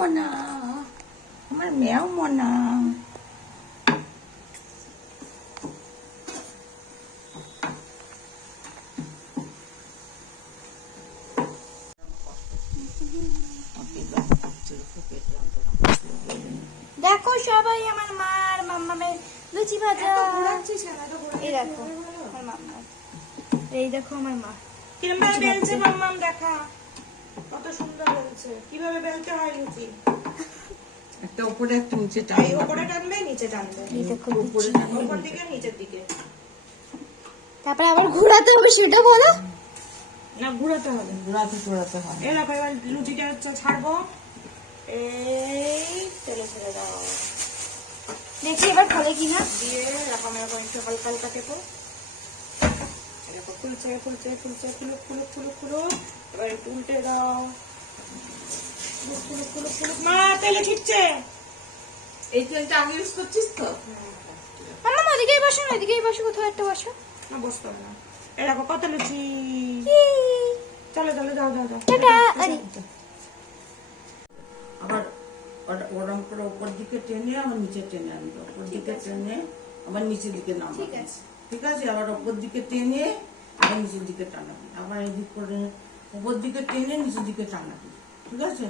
মনা, আমার মেও মনা। দেখো সবাই আমার মার মাম্মামের লুচি ভাজা। এই দেখো আমার মাম্মা, এই দেখো আমার মা কিরম ভাবে বেলছে মাম্মাম, দেখা কত সুন্দর বেলছে। কিভাবে বেলতে হয় লুচি? একটা উপরে একটা নিচে টানবে, উপরে টানবে নিচে টানবে। এই দেখো উপরে উপর দিকে নিচের দিকে, তারপরে আবার ঘোরাতে হবে, সেটা বলো না ঘোরাতে হবে, ঘোরাতে হয়। এই দেখো এবার লুচিটা হচ্ছে ছাড়বো, এই তেলে ছেড়ে দাও। দেখি এবার ফলে কিনা। দিয়ে এরকম এরকম একটু হালকা হালকা টেপো, এরকম ফুলছে ফুলছে ফুলছে, ফুলুক ফুলুক ফুলুক ফুলুক। এবার একটু উল্টে দাও, ফুলুক ফুলুক ফুলুক। মা তেলে ছিটছে। এই তেলটা আগে ইউজ করছিস তো? মাম্মা ওদিকেই বসো না, এদিকেই বসো, কোথাও একটা বসো। না বসতে হবে না। এরকম কত লুচি। চলো চলো, যাও যাও যাও। টাটা। আরে আবার ওরম করে উপর দিকে টেনে আবার নিচে টেনে আনবে, উপর দিকে টেনে আবার নিচের দিকে নামাবে। ঠিক আছে। ঠিক আছে, আবার উপর দিকে টেনে আবার নিচের দিকে টানাবি, আবার এদিক করে উপর দিকে টেনে নিচের দিকে টানাবি। ঠিক আছে।